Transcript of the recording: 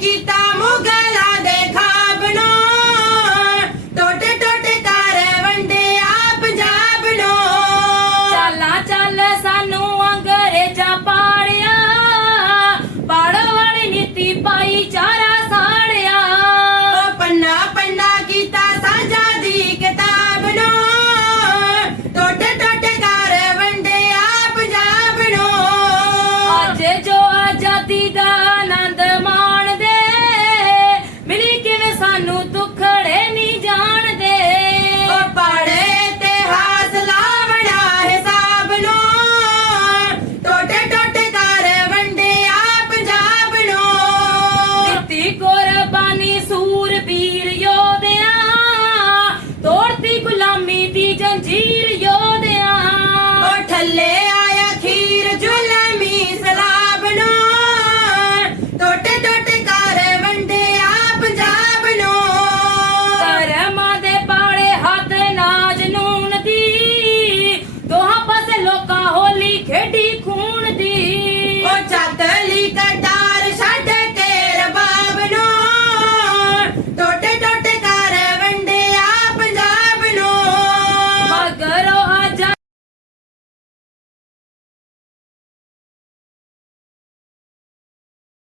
chiquita.